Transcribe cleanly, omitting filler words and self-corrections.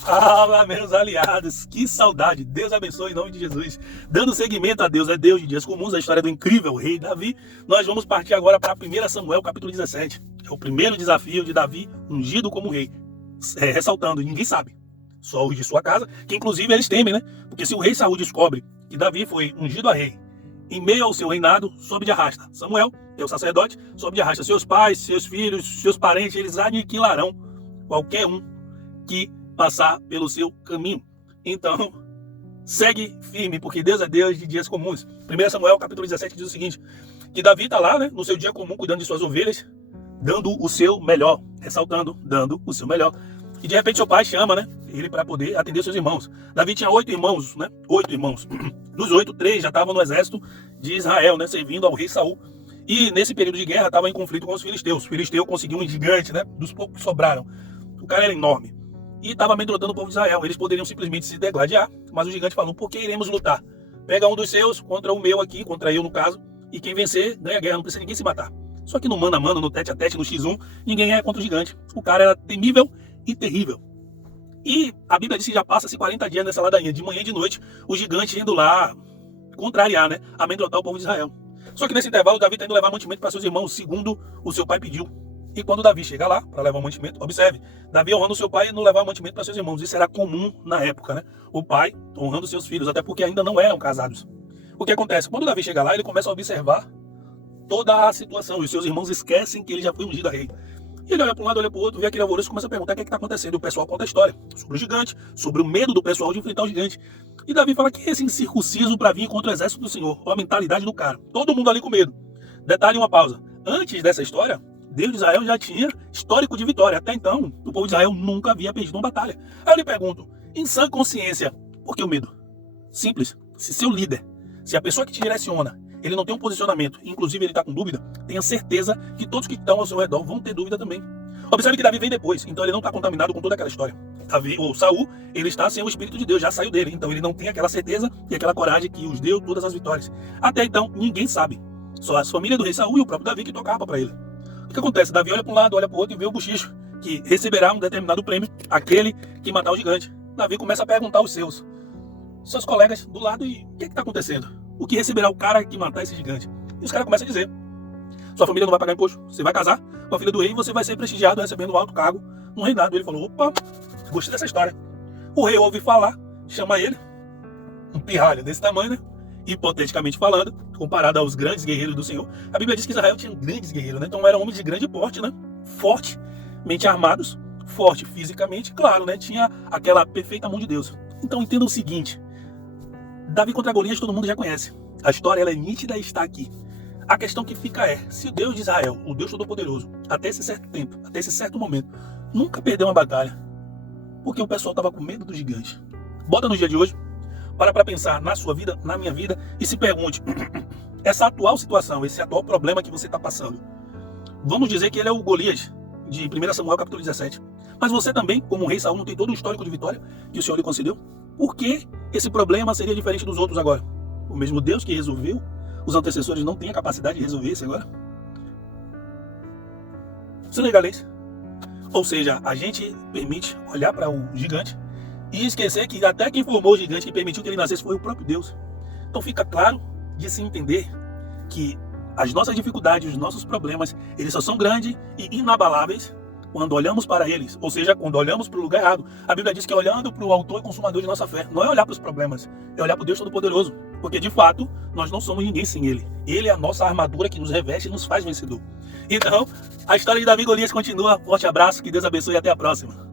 Fala, meus aliados, que saudade, Deus abençoe em nome de Jesus. Dando seguimento a Deus, é Deus de dias comuns, a história do incrível rei Davi, nós vamos partir agora para 1 Samuel capítulo 17. É o primeiro desafio de Davi ungido como rei. Ressaltando, ninguém sabe, só os de sua casa, que inclusive eles temem, né? Porque se o rei Saul descobre que Davi foi ungido a rei, em meio ao seu reinado, sobe de arrasta. Samuel, que é o sacerdote, sobe de arrasta. Seus pais, seus filhos, seus parentes, eles aniquilarão qualquer um que passar pelo seu caminho. Então, segue firme, porque Deus é Deus de dias comuns. 1 Samuel capítulo 17 diz o seguinte, que Davi está lá, né, no seu dia comum, cuidando de suas ovelhas, dando o seu melhor, ressaltando, dando o seu melhor. E de repente seu pai chama, né, ele para poder atender seus irmãos. Davi tinha 8 irmãos, né, 8 irmãos. Dos 8, 3 já estavam no exército de Israel, né, servindo ao rei Saul. E nesse período de guerra estava em conflito com os filisteus. Os filisteus conseguiram um gigante, né, dos poucos que sobraram. O cara era enorme. E estava amedrontando o povo de Israel. Eles poderiam simplesmente se degladiar, mas o gigante falou, por que iremos lutar? Pega um dos seus contra o meu aqui, contra eu no caso, e quem vencer ganha a guerra, não precisa ninguém se matar. Só que no mano a mano, no tete a tete, no X1, ninguém é contra o gigante. O cara era temível e terrível. E a Bíblia diz que já passa-se 40 dias nessa ladainha, de manhã e de noite, o gigante indo lá contrariar, né, amedrontar o povo de Israel. Só que nesse intervalo, Davi está indo levar mantimento para seus irmãos, segundo o seu pai pediu. E quando Davi chega lá para levar o mantimento, observe, Davi honrando o seu pai e não levar o mantimento para seus irmãos. Isso era comum na época, né? O pai honrando seus filhos, até porque ainda não eram casados. O que acontece? Quando Davi chega lá, ele começa a observar toda a situação. E os seus irmãos esquecem que ele já foi ungido a rei. E ele olha para um lado, olha para o outro, vê aquele alvoroço e começa a perguntar o que está acontecendo. E o pessoal conta a história sobre o gigante, sobre o medo do pessoal de enfrentar o gigante. E Davi fala que esse incircunciso para vir contra o exército do Senhor, a mentalidade do cara. Todo mundo ali com medo. Detalhe, uma pausa. Antes dessa história, Deus de Israel já tinha histórico de vitória. Até então, o povo de Israel nunca havia perdido uma batalha. Aí eu lhe pergunto, em sã consciência, por que o medo? Simples. Se seu líder, se a pessoa que te direciona, ele não tem um posicionamento, inclusive ele está com dúvida, tenha certeza que todos que estão ao seu redor vão ter dúvida também. Observe que Davi vem depois, então ele não está contaminado com toda aquela história. Davi, ou Saul, ele está sem o Espírito de Deus, já saiu dele, então ele não tem aquela certeza e aquela coragem que os deu todas as vitórias. Até então, ninguém sabe. Só a família do rei Saul e o próprio Davi que tocava para ele. O que acontece? Davi olha para um lado, olha para o outro e vê o bochicho, que receberá um determinado prêmio, aquele que matar o gigante. Davi começa a perguntar aos seus colegas do lado, e o que está acontecendo? O que receberá o cara que matar esse gigante? E os caras começam a dizer, sua família não vai pagar imposto, você vai casar com a filha do rei e você vai ser prestigiado recebendo um alto cargo no reinado. Ele falou, opa, gostei dessa história. O rei ouve falar, chama ele, um pirralho desse tamanho, né? Hipoteticamente falando, comparado aos grandes guerreiros do Senhor. A Bíblia diz que Israel tinha grandes guerreiros, né? Então eram homens de grande porte, né? Fortemente armados, forte fisicamente, claro, né? Tinha aquela perfeita mão de Deus. Então entenda o seguinte, Davi contra Golias todo mundo já conhece. A história ela é nítida e está aqui. A questão que fica é, se o Deus de Israel, o Deus Todo-Poderoso, até esse certo tempo, até esse certo momento, nunca perdeu uma batalha, porque o pessoal estava com medo do gigante. Bota no dia de hoje, para pensar na sua vida, na minha vida, e se pergunte, essa atual situação, esse atual problema que você está passando, vamos dizer que ele é o Golias, de 1 Samuel capítulo 17. Mas você também, como o rei Saul, não tem todo um histórico de vitória que o Senhor lhe concedeu? Por que esse problema seria diferente dos outros agora? O mesmo Deus que resolveu, os antecessores não têm a capacidade de resolver isso agora? Senegalês. Ou seja, a gente permite olhar para o gigante e esquecer que até quem formou o gigante, que permitiu que ele nascesse, foi o próprio Deus. Então fica claro de se entender que as nossas dificuldades, os nossos problemas, eles só são grandes e inabaláveis quando olhamos para eles, ou seja, quando olhamos para o lugar errado. A Bíblia diz que olhando para o autor e consumador de nossa fé, não é olhar para os problemas, é olhar para o Deus Todo-Poderoso, porque de fato, nós não somos ninguém sem Ele. Ele é a nossa armadura que nos reveste e nos faz vencedor. Então, a história de Davi e Golias continua. Forte abraço, que Deus abençoe e até a próxima.